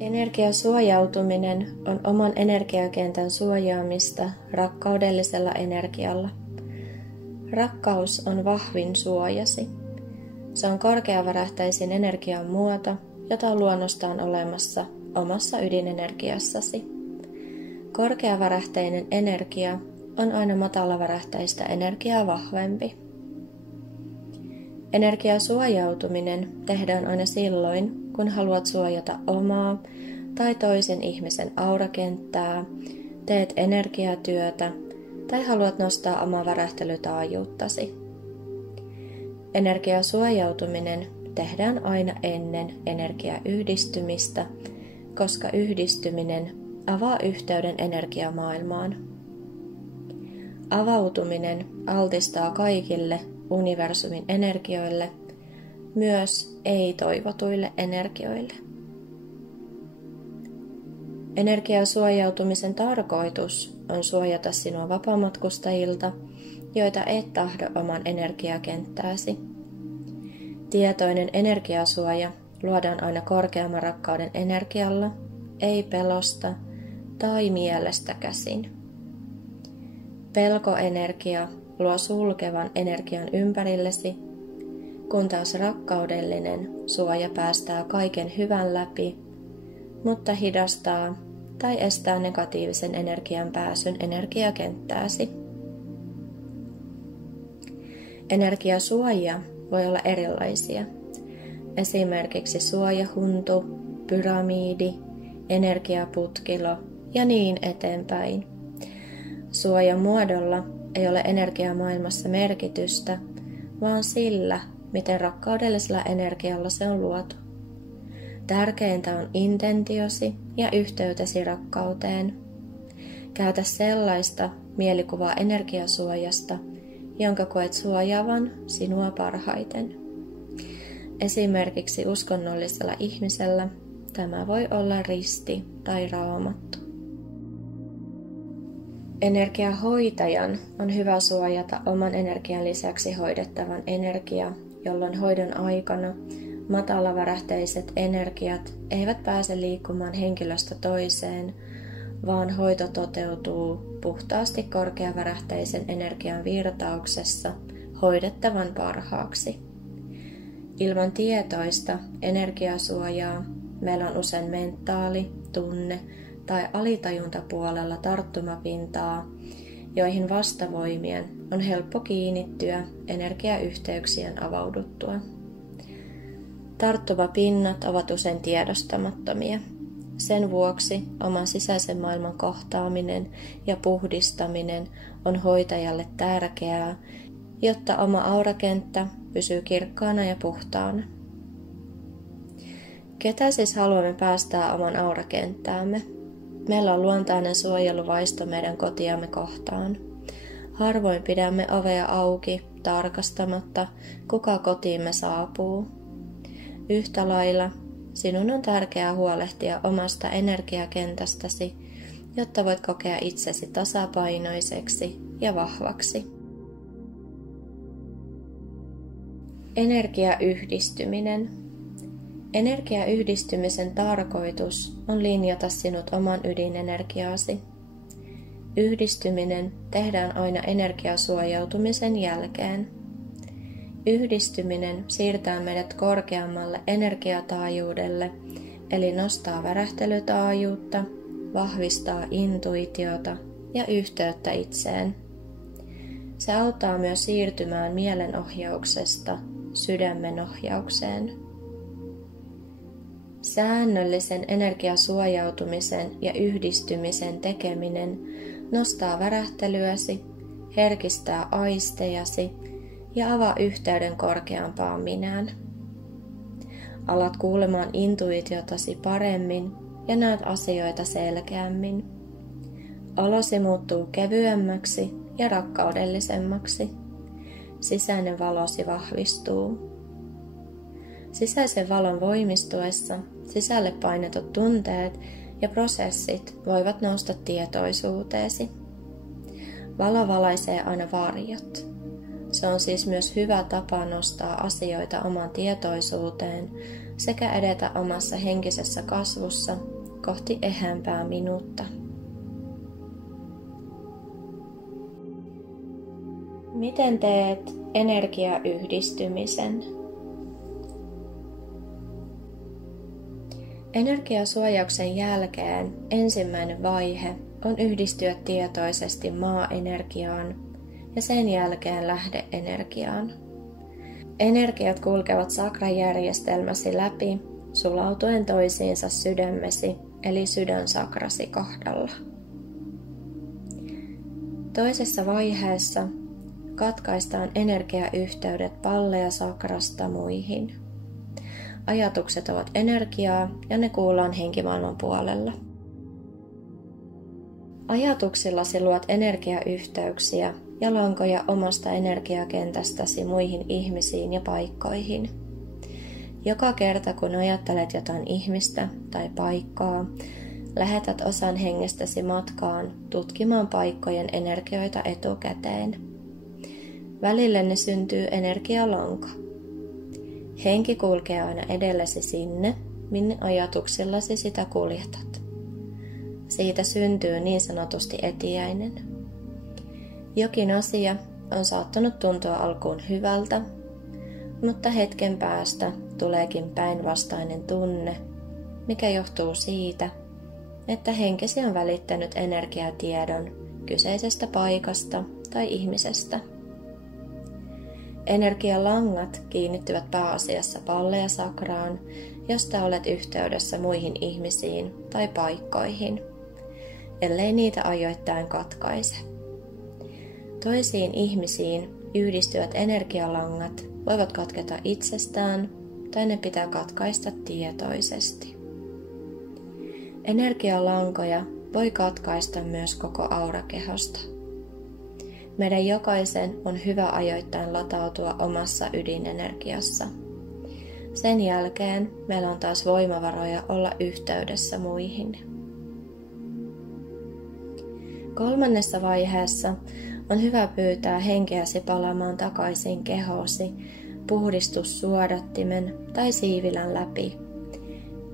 Energiasuojautuminen on oman energiakentän suojaamista rakkaudellisella energialla. Rakkaus on vahvin suojasi. Se on korkeavärähtäisin energian muoto, jota on luonnostaan olemassa omassa ydinenergiassasi. Korkeavärähteinen energia on aina matalavärähtäistä energiaa vahvempi. Energiasuojautuminen tehdään aina silloin, kun haluat suojata omaa tai toisen ihmisen aurakenttää, teet energiatyötä tai haluat nostaa omaa värähtelytaajuuttasi. Energiasuojautuminen tehdään aina ennen energiayhdistymistä, koska yhdistyminen avaa yhteyden energiamaailmaan. Avautuminen altistaa kaikille universumin energioille, myös ei-toivotuille energioille. Energiasuojautumisen tarkoitus on suojata sinua vapaamatkustajilta, joita et tahdo oman energiakenttääsi. Tietoinen energiasuoja luodaan aina korkeamman rakkauden energialla, ei pelosta tai mielestä käsin. Pelkoenergia luo sulkevan energian ympärillesi, kun taas rakkaudellinen suoja päästää kaiken hyvän läpi, mutta hidastaa tai estää negatiivisen energian pääsyn energiakenttääsi. Energiasuojia voi olla erilaisia, esimerkiksi suojahuntu, pyramiidi, energiaputkilo ja niin eteenpäin. Suojan muodolla ei ole energiamaailmassa merkitystä, vaan sillä, miten rakkaudellisella energialla se on luotu. Tärkeintä on intentiosi ja yhteytesi rakkauteen. Käytä sellaista mielikuvaa energiasuojasta, jonka koet suojaavan sinua parhaiten. Esimerkiksi uskonnollisella ihmisellä tämä voi olla risti tai raamattu. Energiahoitajan on hyvä suojata oman energian lisäksi hoidettavan energia, jolloin hoidon aikana matalavärähteiset energiat eivät pääse liikkumaan henkilöstä toiseen, vaan hoito toteutuu puhtaasti korkeavärähteisen energian virtauksessa hoidettavan parhaaksi. Ilman tietoista energiasuojaa meillä on usein mentaali, tunne tai alitajuntapuolella tarttumapintaa, joihin vastavoimien on helppo kiinnittyä energiayhteyksien avauduttua. Tarttumapinnat ovat usein tiedostamattomia. Sen vuoksi oman sisäisen maailman kohtaaminen ja puhdistaminen on hoitajalle tärkeää, jotta oma aurakenttä pysyy kirkkaana ja puhtaana. Ketä siis haluamme päästää oman aurakenttäämme? Meillä on luontainen suojeluvaisto meidän kotiamme kohtaan. Harvoin pidämme ovea auki tarkastamatta, kuka kotiimme saapuu. Yhtä lailla sinun on tärkeää huolehtia omasta energiakentästäsi, jotta voit kokea itsesi tasapainoiseksi ja vahvaksi. Energiayhdistyminen. Energiayhdistymisen tarkoitus on linjata sinut oman ydinenergiaasi. Yhdistyminen tehdään aina energiasuojautumisen jälkeen. Yhdistyminen siirtää meidät korkeammalle energiataajuudelle, eli nostaa värähtelytaajuutta, vahvistaa intuitiota ja yhteyttä itseen. Se auttaa myös siirtymään mielenohjauksesta sydämen ohjaukseen. Säännöllisen energiasuojautumisen ja yhdistymisen tekeminen nostaa värähtelyäsi, herkistää aistejasi ja avaa yhteyden korkeampaan minään. Alat kuulemaan intuitiotasi paremmin ja näet asioita selkeämmin. Olosi muuttuu kevyemmäksi ja rakkaudellisemmaksi. Sisäinen valosi vahvistuu. Sisäisen valon voimistuessa sisälle painetut tunteet ja prosessit voivat nousta tietoisuuteesi. Valo valaisee aina varjot. Se on siis myös hyvä tapa nostaa asioita omaan tietoisuuteen sekä edetä omassa henkisessä kasvussa kohti eheämpää minuutta. Miten teet energiayhdistymisen? Energiasuojauksen jälkeen ensimmäinen vaihe on yhdistyä tietoisesti maa-energiaan ja sen jälkeen lähde-energiaan. Energiat kulkevat sakrajärjestelmäsi läpi, sulautuen toisiinsa sydämesi eli sydänsakrasi kohdalla. Toisessa vaiheessa katkaistaan energiayhteydet palleasakrasta muihin. Ajatukset ovat energiaa ja ne kuullaan henkimaailman puolella. Ajatuksillasi luot energiayhteyksiä ja lankoja omasta energiakentästäsi muihin ihmisiin ja paikkoihin. Joka kerta kun ajattelet jotain ihmistä tai paikkaa, lähetät osan hengestäsi matkaan tutkimaan paikkojen energioita etukäteen. Välille ne syntyy energialanka. Henki kulkee aina edellesi sinne, minne ajatuksillasi sitä kuljetat. Siitä syntyy niin sanotusti etiäinen. Jokin asia on saattanut tuntua alkuun hyvältä, mutta hetken päästä tuleekin päinvastainen tunne, mikä johtuu siitä, että henkesi on välittänyt energiatiedon kyseisestä paikasta tai ihmisestä. Energialangat kiinnittyvät pääasiassa palleasakraan, josta olet yhteydessä muihin ihmisiin tai paikkoihin, ellei niitä ajoittain katkaise. Toisiin ihmisiin yhdistyvät energialangat voivat katketa itsestään tai ne pitää katkaista tietoisesti. Energialankoja voi katkaista myös koko aurakehosta. Meidän jokaisen on hyvä ajoittain latautua omassa ydinenergiassa. Sen jälkeen meillä on taas voimavaroja olla yhteydessä muihin. Kolmannessa vaiheessa on hyvä pyytää henkeäsi palaamaan takaisin kehoosi puhdistussuodattimen tai siivilän läpi,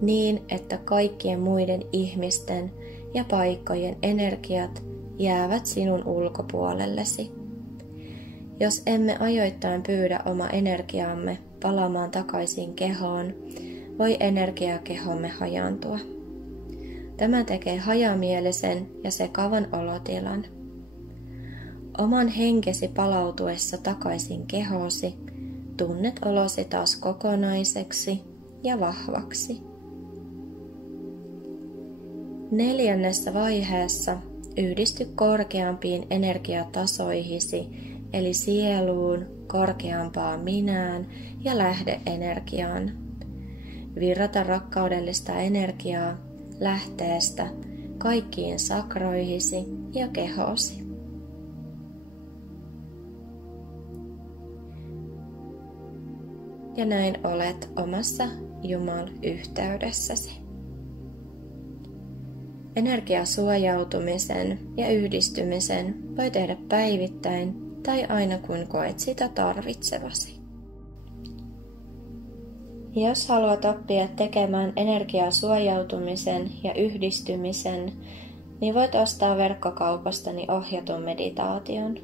niin että kaikkien muiden ihmisten ja paikkojen energiat jäävät sinun ulkopuolellesi. Jos emme ajoittain pyydä oma energiaamme palaamaan takaisin kehoon, voi energiakehomme hajaantua. Tämä tekee hajamielisen ja sekavan olotilan. Oman henkesi palautuessa takaisin kehoosi, tunnet olosi taas kokonaiseksi ja vahvaksi. Neljännessä vaiheessa yhdisty korkeampiin energiatasoihisi, eli sieluun, korkeampaan minään ja lähde-energiaan. Virrata rakkaudellista energiaa lähteestä kaikkiin sakroihisi ja kehosi. Ja näin olet omassa Jumal-yhteydessäsi. Energiasuojautumisen ja yhdistymisen voi tehdä päivittäin tai aina kun koet sitä tarvitsevasi. Jos haluat oppia tekemään energiasuojautumisen ja yhdistymisen, niin voit ostaa verkkokaupastani ohjatun meditaation.